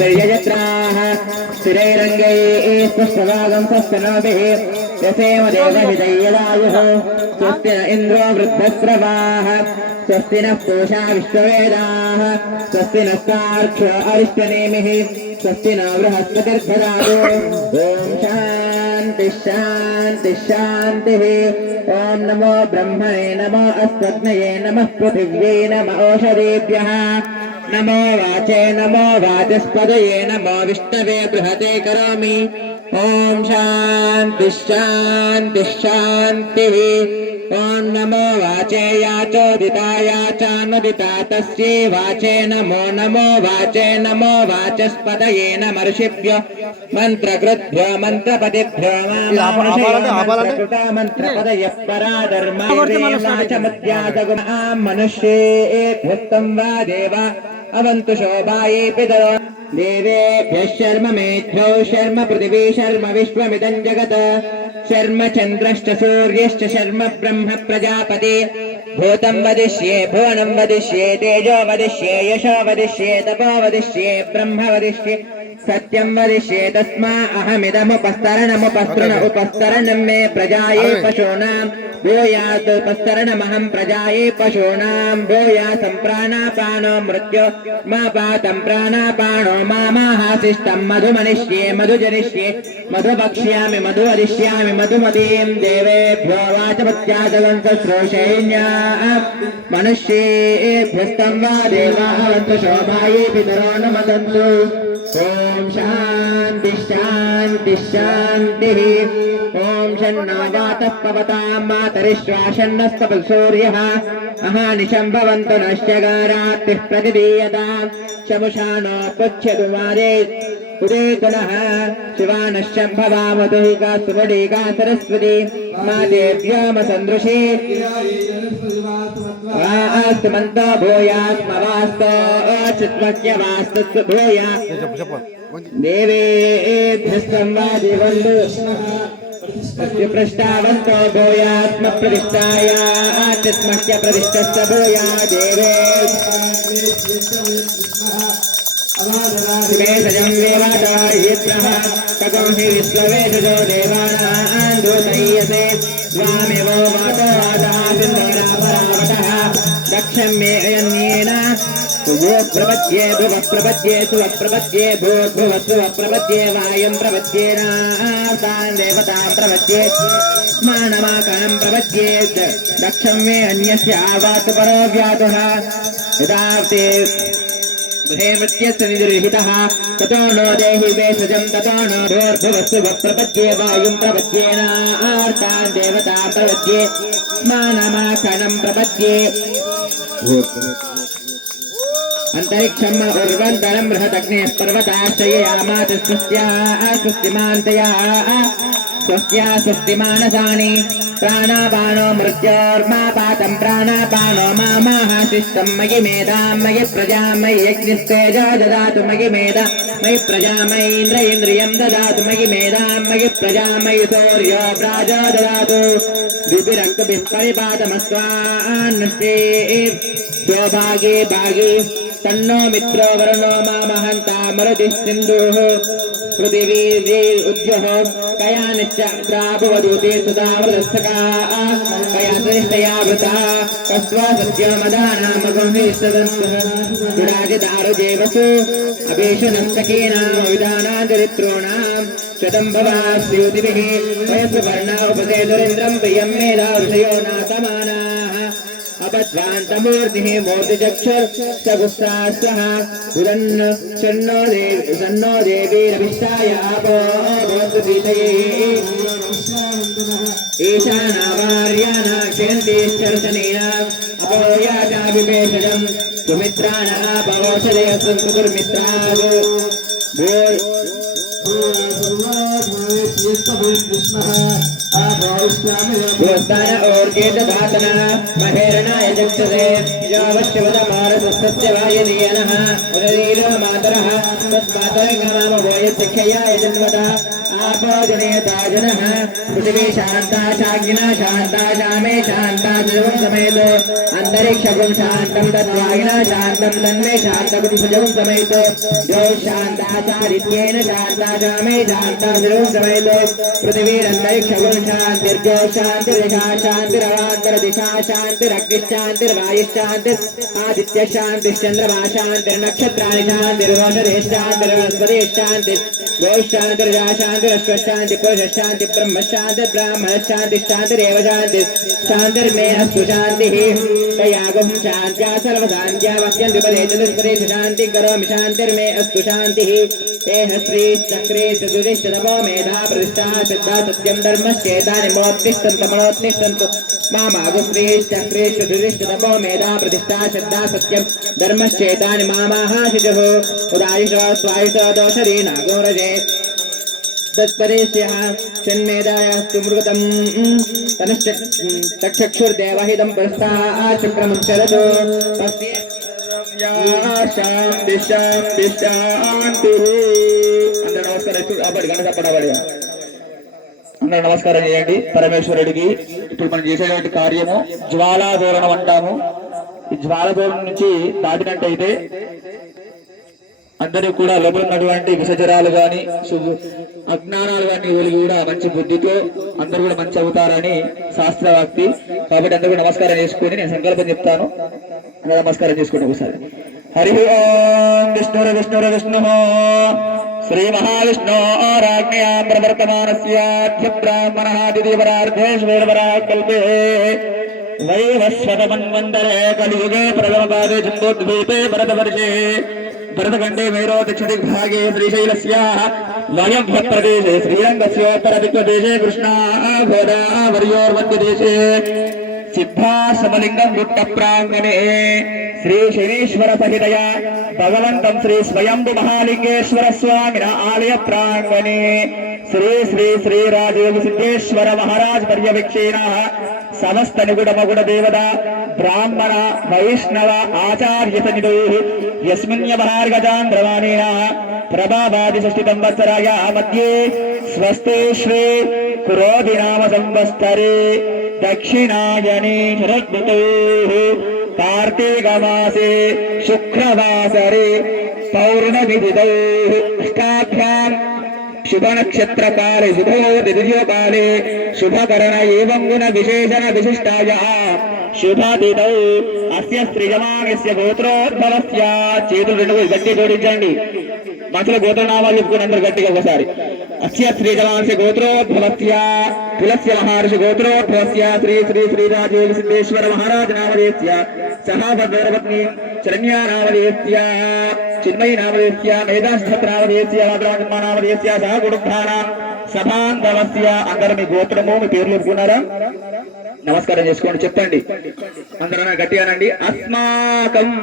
र्यजत्राः स्थिरैरङ्गैः स्पष्टभागम् स्वस्तनोभिः यसेम देवहितैयदायुः स्वस्ति न इन्द्रो वृद्धस्रवाः स्वस्ति नः पूषा विश्ववेदाः स्वस्ति नस्तार्क्ष्य अरिष्टनेमिः स्वस्ति न बृहस्पतिर्धरादो ॐ शान्तिः शान्तिः शान्तिः ॐ नमो ब्रह्मणे नमो अस्मग्नये नमः पृथिव्यै नम ओषधेभ्यः नमो वाचे नमो वाचस्पदये नमो विष्णवे बृहते करोमि ॐ शान्तिश्शान्तिश्शान्तिः ॐ नमो वाचे याचोदिताया चानुदिता तस्यै वाचे नमो नमो वाचे नमो वाचस्पदये नमर्षिभ्य मन्त्रकृद्भ्यो मन्त्रपदिभ्यो मामृता मन्त्रपदयः पराधर्मा मनुष्ये मुक्तं वा देव వా దేవ అవంతు శోభాయే పితరో దేవేభ్యः శర్మ మేధ్యౌ శర్మ పృథివీ శర్మ విశ్వమిదం జగత్ శర్మ చంద్రశ్చ సూర్యశ్చ శర్మ బ్రహ్మ ప్రజాపతి భూతం వదిష్యే భువనం వదిష్యే తేజో వదిష్యే యశో వదిష్యే తపో వదిష్యే బ్రహ్మ వదిష్యే సత్యం వదిష్యే తస్మా అహమిదముపస్తరణముపస్తృణ ఉపస్తరణం మే ప్రజాయే పశూనాం భూయాత్ ఉపస్తరణమహం ప్రజాయే పశూనాం భూయాసం ప్రాణాపానో మృత్యు మా పాతం ప్రాణాపాణో మామాహాసిష్టం మధుమనిష్యే మధుజనిష్యే మధు భక్ష్యామి మధు వదిష్యామి మధుమతీం దేవేభ్యో వాచమత్యాజలం శుశ్రూషేణ్యా మనుష్యేభ్యస్తం వా దేవావంతు శోభాయే పితరో నమదంతు ఓం శాంతి శాంతి శాంతి ఓం షన్నో జాతః పవతాం మాతరిశ్వాసన్నస్తప సూర్యः అహానిశం భవంతు నశ్యగారాత్రిः ప్రతిదీయతాం శముషాణో పుచ్చదు మాదే ఉదేతునః శివానశ్శంభవామతుహికా సుమడీకా సరస్వతి మా దేవ్యామ సందృశే వాస్తు మంతో భూయాత్మ చిత్మక్య భూయా देवेभ्यस्तम्बादिवन्दो प्रतिपृष्टावन्तो भूयात्मप्रतिष्ठाय आत्मस्य प्रतिष्ठश्च भूया देवे भूप्रपद्ये भुवप्रपद्ये सुवप्रपद्ये भूभुवसुवप्रपद्ये वायं प्रपद्ये, नासान् देवतां प्रपद्ये मानवाकां प्रपद्ये, दक्षं मे अन्यस्य आवात् परो व्यातः यदा ते निदृहितः ततो नो देहि वेषजं ततो नो भोर्भुवस्तु प्रपद्ये वायुं प्रपद्येनार्तान् देवतां प्रपद्ये मानमाखनं प्रपद्ये। अन्तरिक्षम् उर्वन्तरम् बृहदग्नेः पर्वताश्रययामात स्वस्याः स्वस्तिमान्तया स्वस्या स्वस्तिमानसानि प्राणापानो मृत्योर्मापातम् प्राणापानो मामाहाशिष्टम् मयि मेधाम् मयि प्रजां मयि यज्ञस्तेजो ददातु मयि मेधा मयि प्रजा मयि इन्द्र इन्द्रियम् ददातु मयि मेधाम् मयि प्रजा मयि सौर्यो प्राजो ददातु द्विभिरङ्कुभिः परिपातमस्वान्नष्टे स्वभागे भागे तन्नो मित्रो वरुणो मामहन्तामरतिः सिन्धुः पृथिवी उद्यः कयानिश्च द्राभवदूते सुधावृतस्थका कया सृष्टया वृता कस्वा सत्यमदानामगंहिस्तदन्तः गुणाजिदारुजेवसु अभीषणस्तकीनां विधानान्तरित्रोणाम् शतं भवास्योतिभिः वयस्वर्णा उपसेतुरिन्द्रम् प्रियं मेधा ऋषयो नासमानाः अपध्वान्तमूर्तिः मूर्तिचक्षुर् सगुस्रास्वः उदन् शन्नो देव सन्नो देवीरभिष्टाय आपो भवन्तु सीतये ईशानावार्याणा क्षयन्तीश्चर्शनेन अपोयाचाभिपेषजम् सुमित्राण अपवोषधय सन्तु दुर्मित्राः भूय गोस्तान ओर्गेतधातना महेरणा यजक्षसे यावच्छवदमारसस्य वायदीयनः उदरीरो मातरः तस्मातरकामो वोयसिखया यजन्वता आपोजनेताजनः पृथिवी शांता शाकिना शान्ता शामे शान्ता शिवं समेतो अन्तरिक्षपुं शान्तं तद्वायिना शान्तं तन्मे शान्तपुरुषजं समेतो यो शान्ता चारित्येन शान्ता शामे शान्ता शिवं समेतो पृथिवीरन्तरिक्षपुं शान्तिर्जो शान्तिर्यशा शान्तिरवान्तरदिशा शान्तिरग्निश्शान्तिर्वायुश्शान्तिर् आदित्यशान्तिश्चन्द्रमा शान्तिर्नक्षत्राणि शान्तिर्वोषदेशान्तिर्वस्पदेशान्तिर् गोशान्तिर्जाशान्ति शांति पुरुष शांति ब्रह्म, शांति ब्राह्मण, शांति शांतिरेव शांति शांतिर्मे अस्तु शांति। शान्तिः तयागं शान्त्या सर्वशान्त्या वक्ष्यन्ति पदे चतुष्पदे शान्ति करोमि। शान्तिर्मे अस्तु शान्तिः तेन श्रीश्चक्रे चतुरिश्च नमो मेधा प्रतिष्ठा सिद्धा सत्यं धर्मश्चेतानि मोत्तिष्ठन्तु, मनोत्तिष्ठन्तु। मामागुश्रीश्चक्रे चतुरिश्च नमो मेधा प्रतिष्ठा सिद्धा सत्यं धर्मश्चेतानि मामाः शिशुः उदायुष दोषरी नागोरजे नागोरजे तत्परेस्यः षण्मेधायास्तु मृगतम् तनश्च तक्षक्षुर्देवहितं पुरस्ताचक्रमुच्चरतु तस्य శాంతి శాంతి శాంతి అందరూ నమస్కారం అప్పటి గంట తప్పడబడి అందరూ నమస్కారం చేయండి పరమేశ్వరుడికి ఇప్పుడు మనం చేసేటువంటి కార్యము జ్వాలా దూరణం అంటాము ఈ జ్వాల దూరణం నుంచి దాటినట్టయితే అందరూ కూడా లోపల ఉన్నటువంటి విసజరాలు గాని అజ్ఞానాలు గాని వీళ్ళు కూడా మంచి బుద్ధితో అందరూ కూడా మంచి అవుతారని శాస్త్రవాక్తి కాబట్టి అందరూ కూడా నమస్కారం చేసుకుని నేను సంకల్పం చెప్తాను. నమస్కారం చేసుకోండి ఒకసారి. హరి ఓం విష్ణుర విష్ణుర విష్ణు శ్రీ మహావిష్ణు రాజ్ఞా ప్రవర్తమానస్యాధ్య బ్రాహ్మణాదిదేవరార్ధేశ్వర కల్పే. వైవస్వతమన్వంతరే కలియుగే ప్రథమపాదే జంబోద్వీపే భరతవర్షే. भरतखण्डे मेरोतिष्ठति भागे श्रीशैलस्याः। वयम्भप्रदेशे श्रीरङ्गस्योत्तरदिक्प्रदेशे कृष्णाः भोदाः वर्योर्वद्यदेशे సిద్ధాశ్రమలింగం గుట్ట ప్రాంగణే శ్రీ శనీశ్వర సహితయ భగవంతం శ్రీ స్వయంభు మహాలింగేశ్వర స్వామిన ఆలయ ప్రాంగణే. శ్రీ శ్రీ శ్రీ రాజయోగ సిద్ధేశ్వర మహారాజ్ పర్యవేక్షేణ సమస్త నిగుడ మగుడ దేవత బ్రాహ్మణ వైష్ణవ ఆచార్య సన్నిధౌ. యస్మిన్యమహార్గజాంధ్రమాణేన ప్రభావాది షష్ఠి సంవత్సరాయ మధ్యే స్వస్తే శ్రీ క్రోధి నామ సంవత్సరే దక్షిణాయనే శరద్ఋతౌ కార్తీక మాసే శుక్రవాసరే పౌర్ణమి తిథౌ అష్టాభ్యాం शुभ नक्षत्र काले शुभोदियो काले शुभकरण एवं गुण विशेषण विशिष्टाया శుభాతీతౌ అస్య సృజమానస్య గోత్రోద్భవస్య చేతులు రెండు గట్టి జోడించండి మనసులో గోత్రనామాలు చెప్పుకుని అందరు గట్టిగా ఒకసారి అస్య శ్రీజమానస్య గోత్రోద్భవస్య కులస్య మహర్షి గోత్రోద్భవస్య శ్రీ శ్రీ సిద్ధేశ్వర మహారాజ్ నామధేస్య సహాభద్రపత్ని శరణ్యా నామధేస్య చిన్మయి నామధేస్య మేధాస్థ నామధేస్య భద్రాజమ్మ నామధేస్య సహా కుటుంబానాం సభాంధవస్య అందరూ మీ గోత్రము మీ పేర్లు ఒప్పుకున్నారా నమస్కారం చేసుకోండి చెప్పండి. అందరూ గట్టిగానండి. అస్మాకం